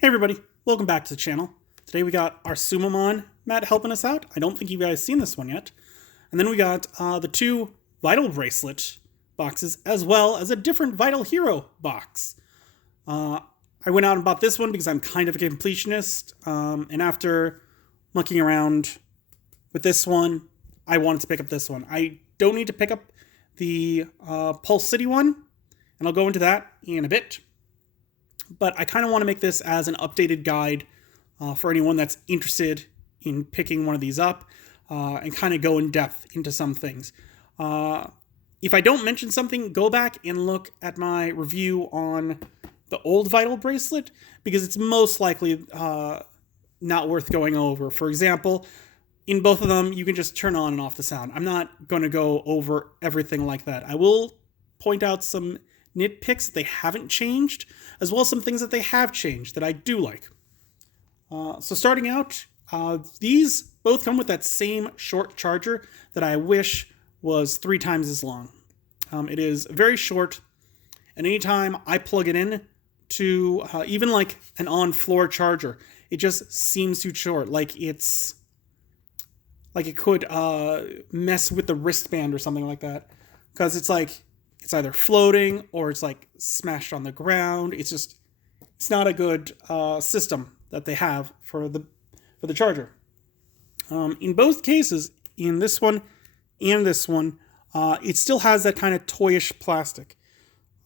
Hey everybody, welcome back to the channel. Today we got our Sumomon mat helping us out. I don't think you guys seen this one yet. And then we got the two Vital Bracelet boxes, as well as a different Vital Hero box. I went out and bought this one because I'm kind of a completionist, and after mucking around with this one, I wanted to pick up this one. I don't need to pick up the Pulse City one, and I'll go into that in a bit. But I kind of want to make this as an updated guide for anyone that's interested in picking one of these up and kind of go in depth into some things. If I don't mention something, go back and look at my review on the old Vital Bracelet, because it's most likely not worth going over. For example, in both of them, you can just turn on and off the sound. I'm not going to go over everything like that. I will point out some nitpicks that they haven't changed, as well as some things that they have changed that I do like. So starting out, these both come with that same short charger that I wish was 3 times as long. It is very short, and anytime I plug it in to even like an on-floor charger, it just seems too short. Like it could mess with the wristband or something like that, because it's either floating or it's like smashed on the ground. It's not a good system that they have for the charger. In both cases, in this one and this one, it still has that kind of toyish plastic.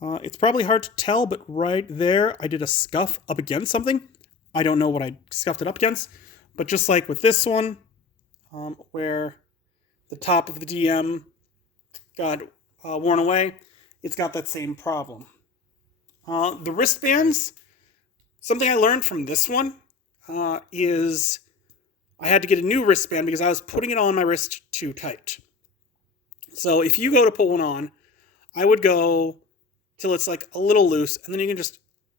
It's probably hard to tell, but right there, I did a scuff up against something. I don't know what I scuffed it up against, but just like with this one, where the top of the DM got worn away, it's got that same problem. The wristbands, something I learned from this one is I had to get a new wristband because I was putting it on my wrist too tight. So if you go to put one on, I would go till it's like a little loose, and then you can just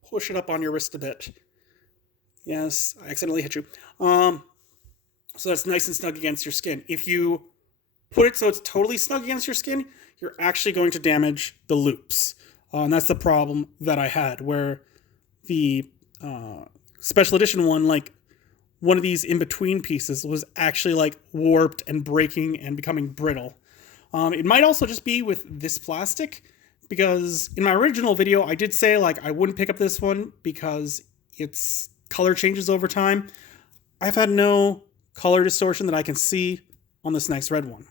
push it up on your wrist a bit. Yes, I accidentally hit you. So that's nice and snug against your skin. If you put it so it's totally snug against your skin, you're actually going to damage the loops. And that's the problem that I had, where the special edition one, like one of these in-between pieces was actually like warped and breaking and becoming brittle. It might also just be with this plastic, because in my original video, I did say like I wouldn't pick up this one because its color changes over time. I've had no color distortion that I can see on this nice red one.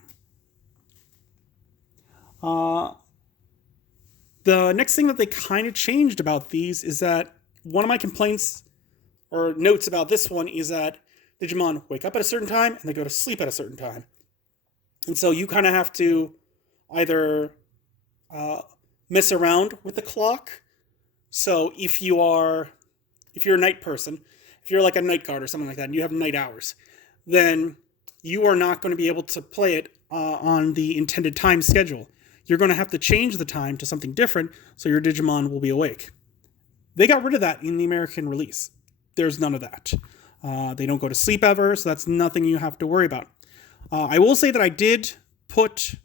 The next thing that they kind of changed about these is that one of my complaints or notes about this one is that Digimon wake up at a certain time and they go to sleep at a certain time. And so you kind of have to either mess around with the clock. So if you're a night person, if you're like a night guard or something like that, and you have night hours, then you are not going to be able to play it on the intended time schedule. You're going to have to change the time to something different so your Digimon will be awake. They got rid of that in the American release. There's none of that. They don't go to sleep ever, so that's nothing you have to worry about. I will say that I did put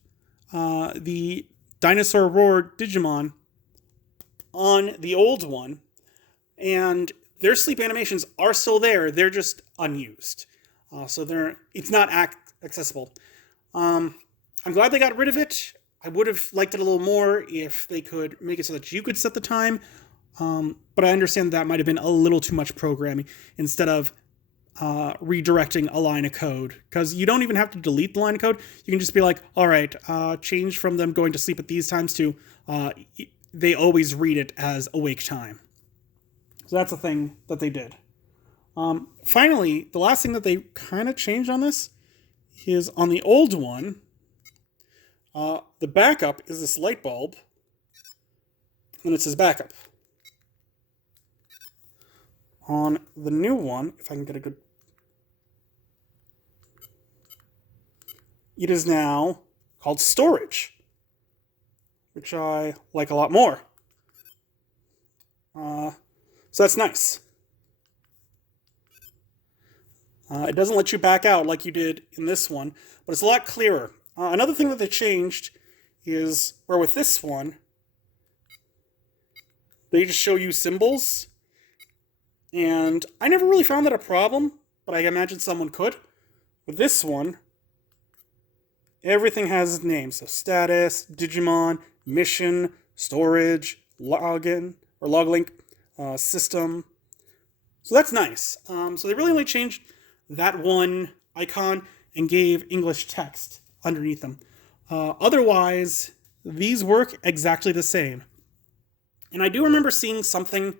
the Dinosaur Roar Digimon on the old one, and their sleep animations are still there. They're just unused. So it's not accessible. I'm glad they got rid of it. I would have liked it a little more if they could make it so that you could set the time. But I understand that might have been a little too much programming instead of redirecting a line of code. Because you don't even have to delete the line of code. You can just be like, all right, change from them going to sleep at these times to they always read it as awake time. So that's a thing that they did. Finally, the last thing that they kind of changed on this is on the old one, the backup is this light bulb, and it says backup. On the new one, if I can get a good... It is now called storage, which I like a lot more. So that's nice. It doesn't let you back out like you did in this one, but it's a lot clearer. Another thing that they changed is where with this one, they just show you symbols. And I never really found that a problem, but I imagine someone could. With this one, everything has its name. So status, Digimon, mission, storage, login, or loglink, system. So that's nice. So they really only changed that one icon and gave English text underneath them. Otherwise, these work exactly the same. And I do remember seeing something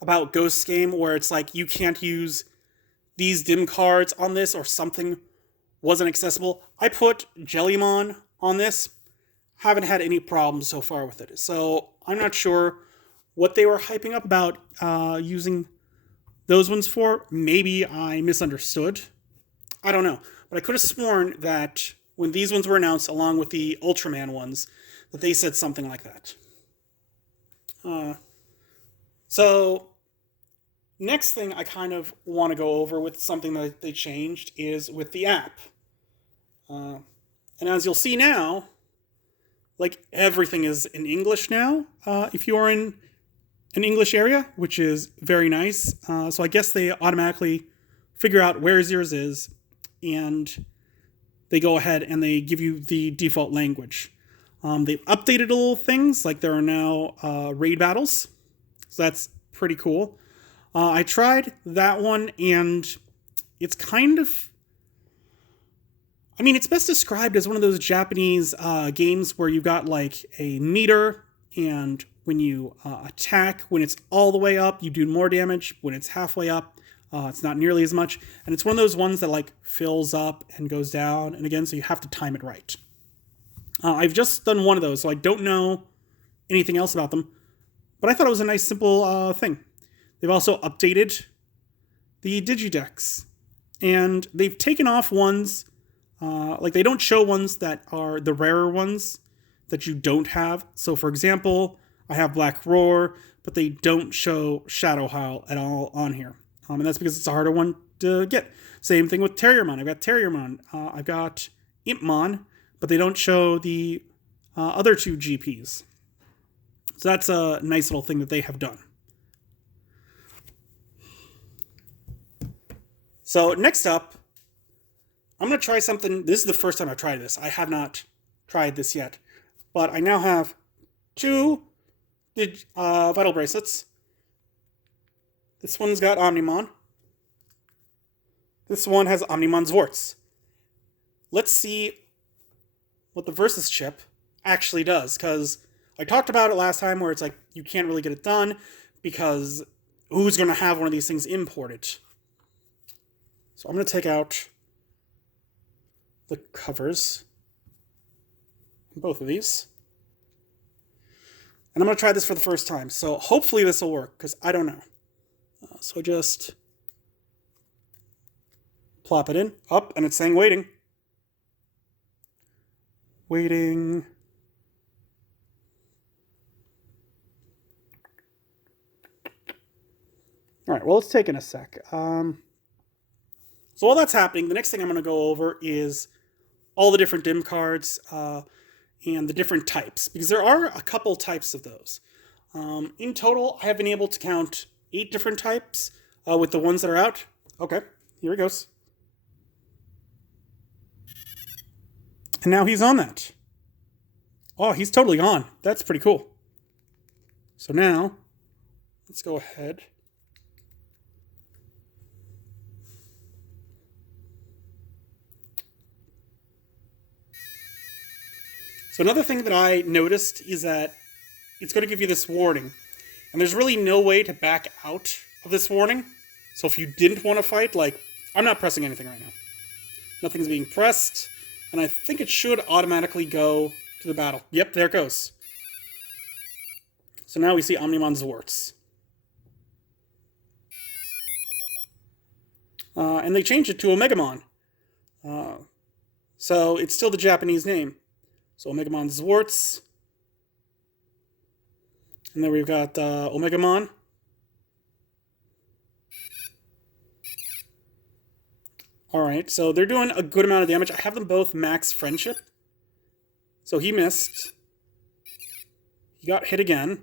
about Ghost's game where it's like you can't use these dim cards on this or something wasn't accessible. I put Jellymon on this. Haven't had any problems so far with it. So I'm not sure what they were hyping up about using those ones for. Maybe I misunderstood. I don't know. But I could have sworn that when these ones were announced along with the Ultraman ones, that they said something like that. So next thing I kind of want to go over with something that they changed is with the app. And as you'll see now, like everything is in English now, if you are in an English area, which is very nice. So I guess they automatically figure out where yours is, and they go ahead and they give you the default language. They've updated a little things, like there are now raid battles. So that's pretty cool. I tried that one, and it's kind of... I mean, it's best described as one of those Japanese games where you've got like a meter, and when you attack, when it's all the way up, you do more damage. When it's halfway up, it's not nearly as much. And it's one of those ones that like fills up and goes down, and again, so you have to time it right. I've just done one of those, so I don't know anything else about them. But I thought it was a nice, simple thing. They've also updated the Digidex. And they've taken off ones, like they don't show ones that are the rarer ones that you don't have. So for example, I have Black Roar, but they don't show Shadow Howl at all on here. And that's because it's a harder one to get. Same thing with Terriermon. I've got Terriermon. I've got Impmon, but they don't show the other two GPs. So that's a nice little thing that they have done. So next up, I'm going to try something. This is the first time I've tried this. I have not tried this yet. But I now have two Vital Bracelets. This one's got Omnimon. This one has Omnimon Zwarts. Let's see what the Versus chip actually does, because I talked about it last time where it's like you can't really get it done because who's going to have one of these things imported? So I'm going to take out the covers on both of these. And I'm going to try this for the first time. So hopefully this will work, because I don't know. So I just plop it in, up, and it's saying waiting. Waiting. All right, well, it's taking a sec. So while that's happening, the next thing I'm going to go over is all the different dim cards and the different types, because there are a couple types of those. In total, I have been able to count 8 different types with the ones that are out. Okay, here he goes. And now he's on that. Oh, he's totally gone. That's pretty cool. So now, let's go ahead. So another thing that I noticed is that it's going to give you this warning. And there's really no way to back out of this warning. So if you didn't want to fight, like, I'm not pressing anything right now. Nothing's being pressed. And I think it should automatically go to the battle. Yep, there it goes. So now we see Omnimon Zwarts. And they changed it to Omegamon. So it's still the Japanese name. So Omegamon Zwarts. And then we've got Omegamon. Alright, so they're doing a good amount of damage. I have them both max friendship. So he missed. He got hit again.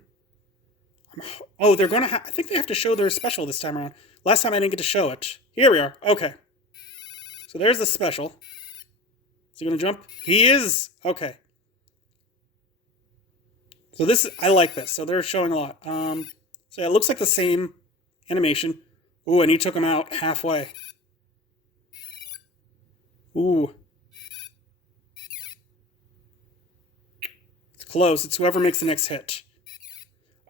Oh, they're gonna. I think they have to show their special this time around. Last time I didn't get to show it. Here we are. Okay. So there's the special. Is he gonna jump? He is. Okay. So this, I like this. So they're showing a lot. So yeah, it looks like the same animation. Ooh, and he took him out halfway. Ooh. It's close. It's whoever makes the next hit.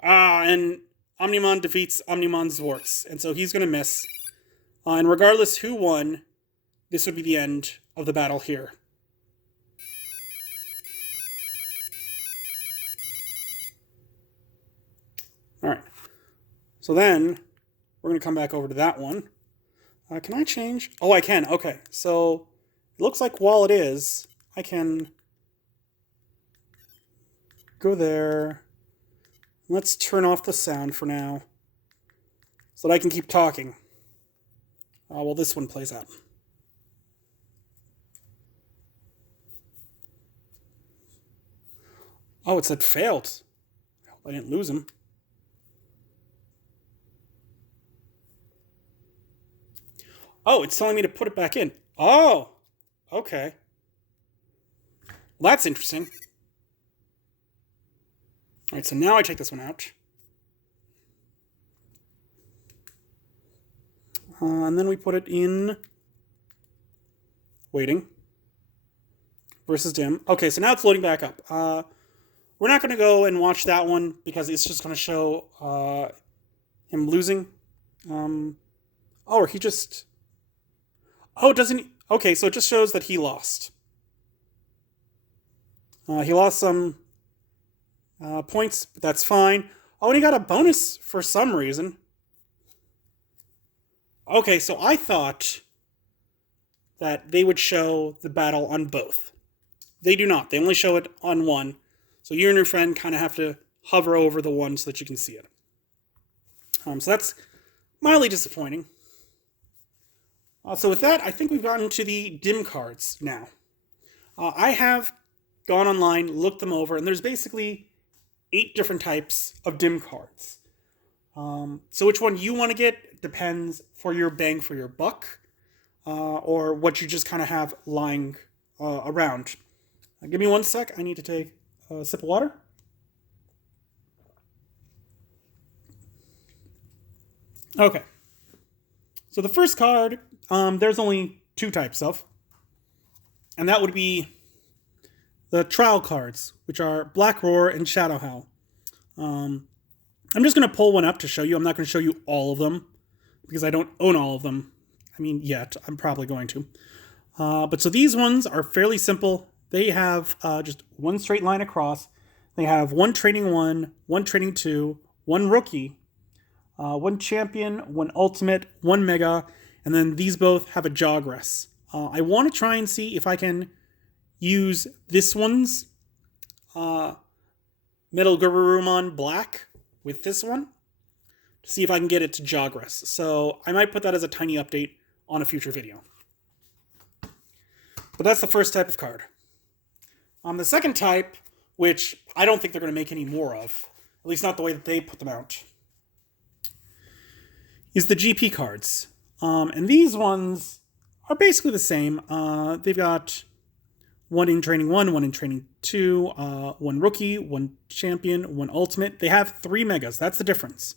Ah, and Omnimon defeats Omnimon Zwarts. And so he's going to miss. And regardless who won, this would be the end of the battle here. Alright. So then, we're going to come back over to that one. Can I change? Oh, I can. Okay. So, it looks like while it is, I can go there. Let's turn off the sound for now so that I can keep talking while this one plays out. Oh, it said failed. I hope I didn't lose him. Oh, it's telling me to put it back in. Oh, okay. Well, that's interesting. All right, so now I take this one out. And then we put it in waiting versus dim. Okay, so now it's loading back up. We're not going to go and watch that one because it's just going to show him losing. Or he just... Oh, doesn't he? Okay, so it just shows that he lost. He lost some points, but that's fine. Oh, and he got a bonus for some reason. Okay, so I thought that they would show the battle on both. They do not. They only show it on one. So you and your friend kind of have to hover over the one so that you can see it. So that's mildly disappointing. So with that, I think we've gotten to the dim cards now. I have gone online, looked them over, and there's basically 8 different types of dim cards. So which one you want to get depends for your bang for your buck, or what you just kind of have lying around. Give me one sec. I need to take a sip of water. Okay. So the first card, there's only 2 types of, and that would be the trial cards, which are Black Roar and Shadow Howl. I'm just going to pull one up to show you. I'm not going to show you all of them because I don't own all of them. I mean, yet. I'm probably going to. But so these ones are fairly simple. They have just one straight line across. They have one training 1, one training 2, one rookie, one champion, one ultimate, one mega, and then these both have a Jogress. I want to try and see if I can use this one's Metal Garurumon Black with this one to see if I can get it to Jogress. So I might put that as a tiny update on a future video. But that's the first type of card. The second type, which I don't think they're going to make any more of, at least not the way that they put them out, is the GP cards. And these ones are basically the same. They've got one in training 1, one in training 2, one rookie, one champion, one ultimate. They have 3 megas. That's the difference.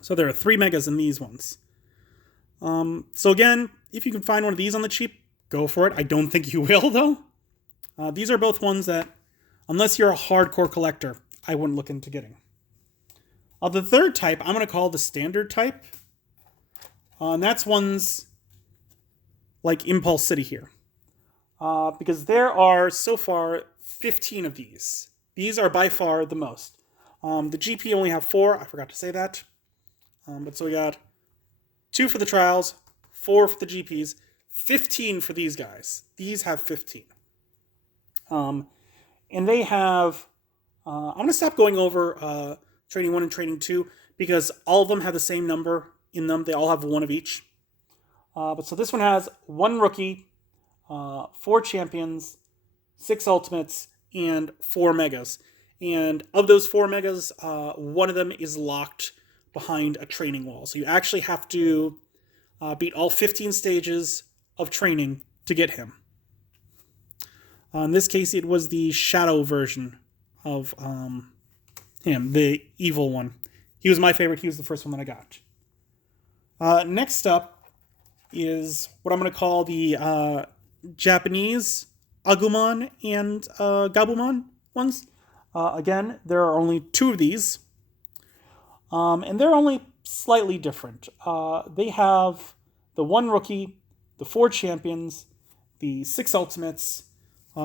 So there are 3 megas in these ones. So again, if you can find one of these on the cheap, go for it. I don't think you will, though. These are both ones that, unless you're a hardcore collector, I wouldn't look into getting. The third type, I'm going to call the standard type. And that's ones like Impulse City here. Because there are, so far, 15 of these. These are by far the most. The GP only have 4. I forgot to say that. But so we got 2 for the trials, 4 for the GPs, 15 for these guys. These have 15. And they have... I'm going to stop going over Training 1 and Training 2 because all of them have the same number in them. They all have 1 of each. But so this one has 1 rookie, 4 champions, 6 ultimates, and 4 megas. And of those 4 megas, one of them is locked behind a training wall. So you actually have to beat all 15 stages of training to get him. In this case, it was the shadow version of him, the evil one. He was my favorite. He was the first one that I got. Next up is what I'm going to call the Japanese Agumon and Gabumon ones. Again, there are only 2 of these, and they're only slightly different. They have the 1 rookie, the 4 champions, the 6 ultimates.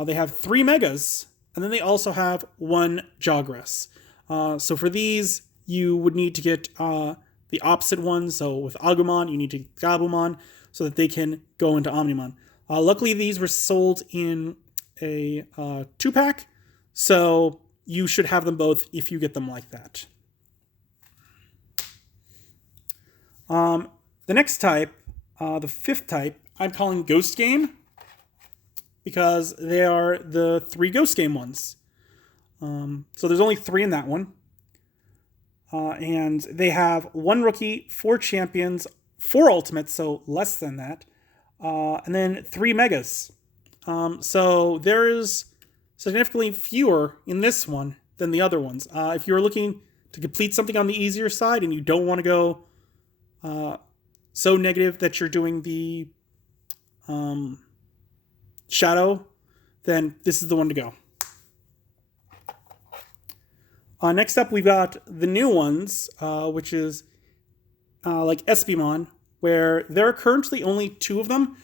They have 3 megas, and then they also have 1 Jogress. So for these, you would need to get the opposite one. So with Agumon, you need to get Gabumon so that they can go into Omnimon. Luckily, these were sold in a 2-pack, so you should have them both if you get them like that. The next type, the 5th type, I'm calling Ghost Game, because they are the 3 Ghost Game ones. So there's only 3 in that one. And they have 1 rookie, 4 champions, 4 ultimates, so less than that, and then 3 megas. So there's significantly fewer in this one than the other ones. If you're looking to complete something on the easier side and you don't want to go so negative that you're doing the shadow, then this is the one to go. Next up, we've got the new ones, which is like Espimon, where there are currently only 2 of them,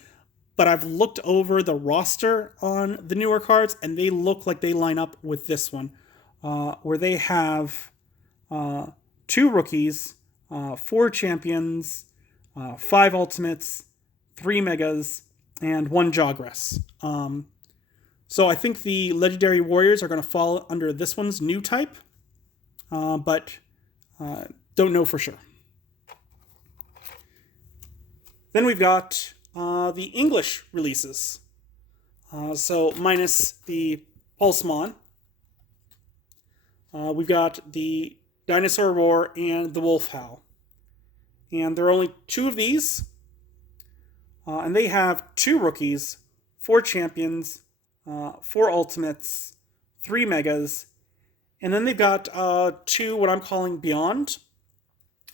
but I've looked over the roster on the newer cards, and they look like they line up with this one, where they have 2 rookies, 4 champions, 5 ultimates, 3 megas, and 1 Jogress. So I think the Legendary Warriors are going to fall under this one's new type, but don't know for sure. Then we've got the English releases. So minus the Pulsemon. We've got the Dinosaur Roar and the Wolf Howl. And there are only 2 of these. And they have 2 rookies, 4 champions, 4 ultimates, 3 megas, and then they've got 2 what I'm calling Beyond,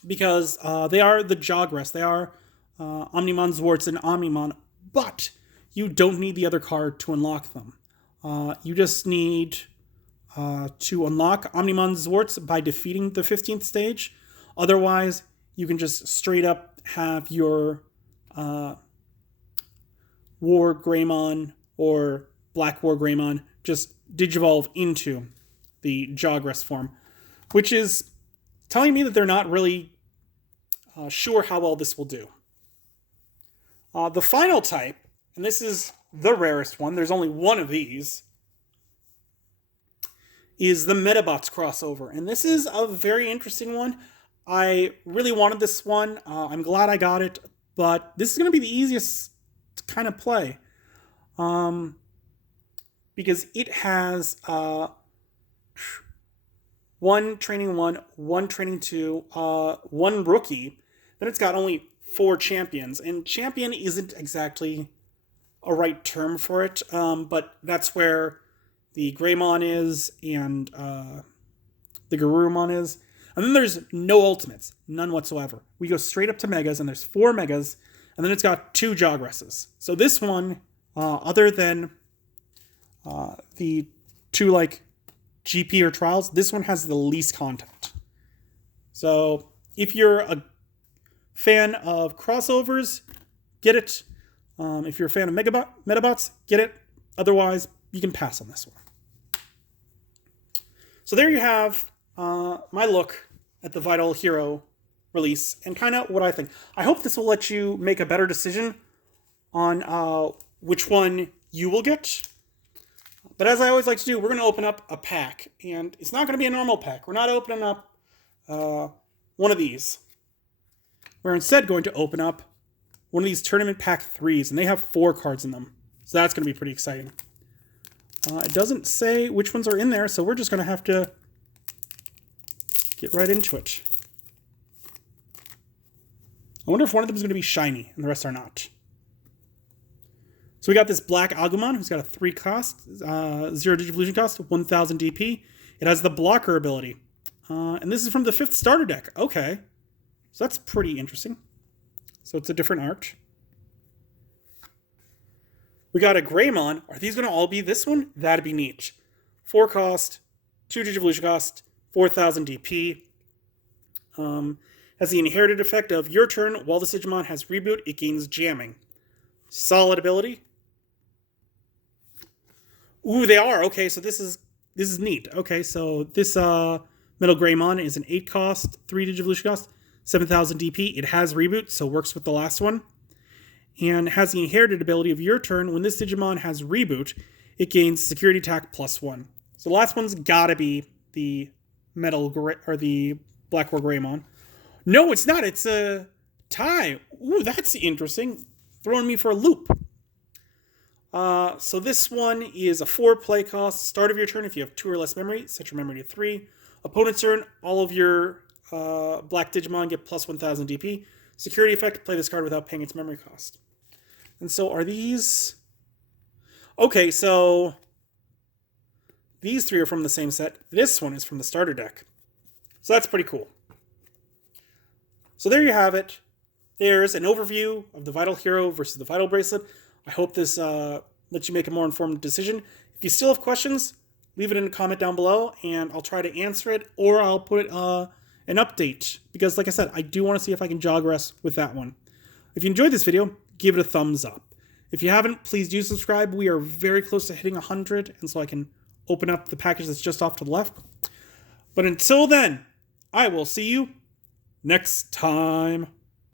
because they are the Jogress. They are Omnimon Zwarts and Omnimon, but you don't need the other card to unlock them. You just need to unlock Omnimon Zwarts by defeating the 15th stage. Otherwise, you can just straight up have your War Greymon or Black War Greymon just digivolve into the Jogress form, which is telling me that they're not really sure how well this will do. The final type, and this is the rarest one, there's only 1 of these, is the Metabots crossover. And this is a very interesting one. I really wanted this one. I'm glad I got it, but this is going to be the easiest to kind of play. Because it has 1 training 1, 1 training 2, 1 rookie. Then it's got only 4 champions. And champion isn't exactly a right term for it, but that's where the Greymon is and the Garurumon is. And then there's no ultimates, none whatsoever. We go straight up to megas, and there's 4 megas, and then it's got 2 Jogresses. So this one, other than the 2 like GP or trials, this one has the least content. So if you're a fan of crossovers, get it. If you're a fan of Metabots, get it. Otherwise, you can pass on this one. So there you have my look at the Vital Hero release and kind of what I think. I hope this will let you make a better decision on which one you will get. But as I always like to do, we're going to open up a pack. And it's not going to be a normal pack. We're not opening up one of these. We're instead going to open up one of these Tournament Pack 3s. And they have 4 cards in them. So that's going to be pretty exciting. It doesn't say which ones are in there, so we're just going to have to get right into it. I wonder if one of them is going to be shiny and the rest are not. So we got this black Agumon who's got a 3 cost, 0 Digivolution cost, 1000 DP. It has the blocker ability. And this is from the 5th starter deck. Okay. So that's pretty interesting. So it's a different art. We got a Greymon. Are these going to all be this one? That'd be neat. 4 cost, 2 Digivolution cost, 4000 DP. Has the inherited effect of your turn while this Digimon has reboot, it gains jamming. Solid ability. Ooh, they are. Okay, so this is neat. Okay, so this Metal Greymon is an 8 cost, 3 Digivolution cost, 7000 DP. It has reboot, so works with the last one. And has the inherited ability of your turn. When this Digimon has reboot, it gains security attack +1. So the last one's gotta be the the Black War Greymon. No, it's not. It's a tie. Ooh, that's interesting. Throwing me for a loop. So this one is a 4 play cost. Start of your turn, if you have 2 or less memory, set your memory to 3. Opponent's turn, all of your Black Digimon get +1000 DP. Security effect, play this card without paying its memory cost. And so are these... Okay, so these 3 are from the same set. This one is from the starter deck. So that's pretty cool. So there you have it. There's an overview of the Vital Hero versus the Vital Bracelet. I hope this lets you make a more informed decision. If you still have questions, leave it in a comment down below, and I'll try to answer it, or I'll put an update. Because, like I said, I do want to see if I can progress with that one. If you enjoyed this video, give it a thumbs up. If you haven't, please do subscribe. We are very close to hitting 100, and so I can open up the package that's just off to the left. But until then, I will see you next time.